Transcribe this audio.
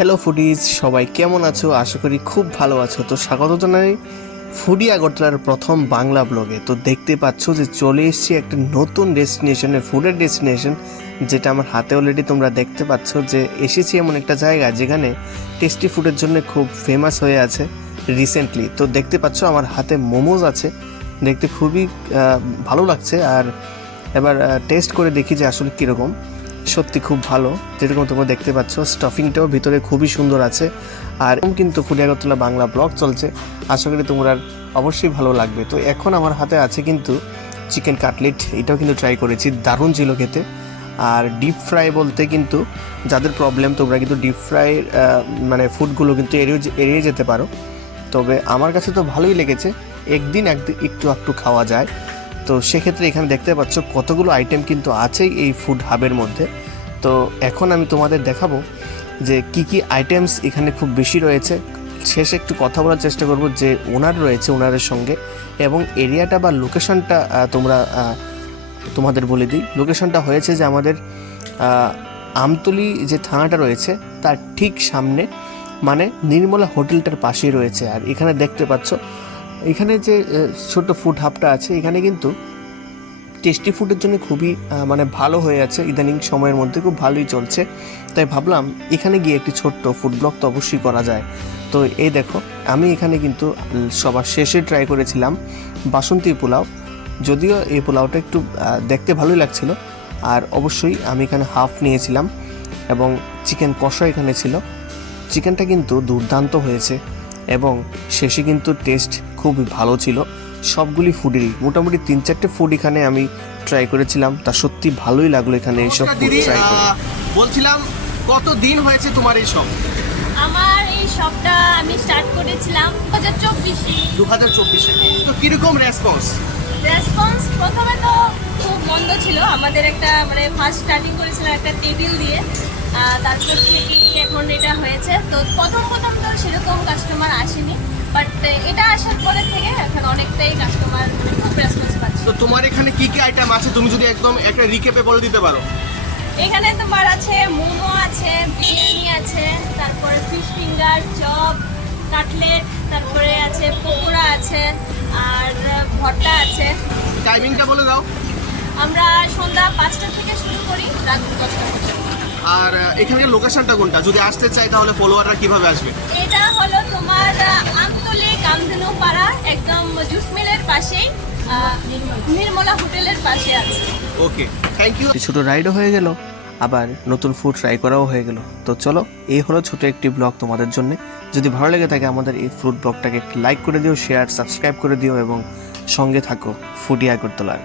Hello foodies, সবাই কেমন আছো? আশা করি খুব ভালো আছো। তো স্বাগত জানাই ফুডি আগরতলার প্রথম বাংলা ব্লগে। তো দেখতে পাচ্ছ যে চলে এসেছি একটা নতুন ডেস্টিনেশনে, ফুডের ডেস্টিনেশন, যেটা আমার হাতে অলরেডি তোমরা দেখতে পাচ্ছ যে এসেছি এমন একটা জায়গা যেখানে টেস্টি ফুডের জন্য খুব ফেমাস হয়ে আছে রিসেন্টলি। তো দেখতে পাচ্ছ আমার হাতে মোমোজ আছে, দেখতে খুবই ভালো লাগছে। আর এবার টেস্ট করে দেখি যে আসলে কীরকম। সত্যি খুব ভালো, যেরকম তোমরা দেখতে পাচ্ছ স্টাফিংটাও ভিতরে খুবই সুন্দর আছে। আর কিন্তু ফুডি আগরতলা বাংলা ব্লগ চলছে, আশা করি তোমরা অবশ্যই ভালো লাগবে। তো এখন আমার হাতে আছে কিন্তু চিকেন কাটলেট, এটাও কিন্তু ট্রাই করেছি, দারুণ ছিল খেতে। আর ডিপ ফ্রাই বলতে কিন্তু যাদের প্রবলেম, তোমরা কিন্তু ডিপ ফ্রাই মানে ফুডগুলো কিন্তু এড়িয়ে যেতে পারো। তবে আমার কাছে তো ভালোই লেগেছে, একদিন একটু খাওয়া যায়। তো সেক্ষেত্রে এখানে দেখতে পাচ্ছ কতগুলো আইটেম কিন্তু আছেই এই ফুড হাবের মধ্যে। তো এখন আমি তোমাদের দেখাবো যে কি কি আইটেমস এখানে খুব বেশি রয়েছে। শেষে একটু কথা বলার চেষ্টা করব যে ওনার রয়েছে, ওনারের সঙ্গে, এবং এরিয়াটা বা লোকেশনটা তোমাদের বলে দিই। লোকেশনটা হয়েছে যে আমাদের আমতলী যে থানাটা রয়েছে তার ঠিক সামনে, মানে নির্মলা হোটেলটার পাশেই রয়েছে। আর এখানে দেখতে পাচ্ছ এখানে যে ছোট ফুড হাবটা আছে, এখানে কিন্তু টেস্টি ফুডের জন্য খুবই মানে ভালো হয়ে আছে, ইদানিং সময়ের মধ্যে খুব ভালোই চলছে। তাই ভাবলাম এখানে গিয়ে একটি ছোট্ট ফুড ব্লগ তো অবশ্যই করা যায়। তো এই দেখো, আমি এখানে কিন্তু সবার শেষে ট্রাই করেছিলাম বাসন্তী পোলাও। যদিও এই পোলাওটা একটু দেখতে ভালোই লাগছিল। আর অবশ্যই আমি এখানে হাফ নিয়েছিলাম, এবং চিকেন কষা এখানে ছিল। চিকেনটা কিন্তু দুর্দান্ত হয়েছে, এবং শেষে কিন্তু টেস্ট খুবই ভালো ছিল। সবগুলি ফুডেরই মোটামুটি 3-4টে ফুড এখানে আমি ট্রাই করেছিলাম, তা সত্যি ভালোই লাগলো এখানে এইসব ফুড ট্রাই করে। বলছিলাম, কত দিন হয়েছে তোমার এই শপ? আমার এই শপটা আমি স্টার্ট করেছিলাম 2024-এ। তো কিরকম রেসপন্স? প্রথমে তো খুব মন্দ ছিল। আমাদের একটা মানে ফার্স্ট স্টার্টিং করেছিলাম একটা টেবিল দিয়ে, তারপর থেকেই এখন এটা হয়েছে। তো প্রথম তো সেরকম কাস্টমার আসেনি, বাট এটা আসার পরে থেকে এখন অনেকটাই কাস্টমার খুব রেসপন্স পাচ্ছে। তো তোমার এখানে কি কি আইটেম আছে তুমি যদি একদম একটা রিক্যাপে বলে দিতে পারো? এখানে তোমার আছে মোমো আছে, বিরিয়ানি আছে, তারপরে ফিশ ফিঙ্গার, চপ, কাটলেট, তারপরে আছে পকোড়া আছে, আর ভর্তা আছে। টাইমিংটা বলে দাও। আমরা সন্ধ্যা 5টা থেকে শুরু করি, রাত 10টা পর্যন্ত। আর এখানের লোকেশনটা কোনটা? যদি আসতে চাই তাহলে ফলোয়াররা কিভাবে আসবে? এটা হলো তোমার আমতলী কামধেনু পাড়া, একদম জুস মিলের পাশেই, নির্মলা হোটেলের পাশে আছে। ওকে, থ্যাংক ইউ। ছোট রাইডও হয়ে গেল, আবার নতুন ফুড ট্রাই করাও হয়ে গেল। তো চলো, এই হলো ছোট একটি ব্লগ তোমাদের জন্য। যদি ভালো লেগে থাকে আমাদের এই ফুড ব্লগটাকে একটু লাইক করে দিও, শেয়ার, সাবস্ক্রাইব করে দিও, এবং সঙ্গে থাকো ফুডি আগরতলার।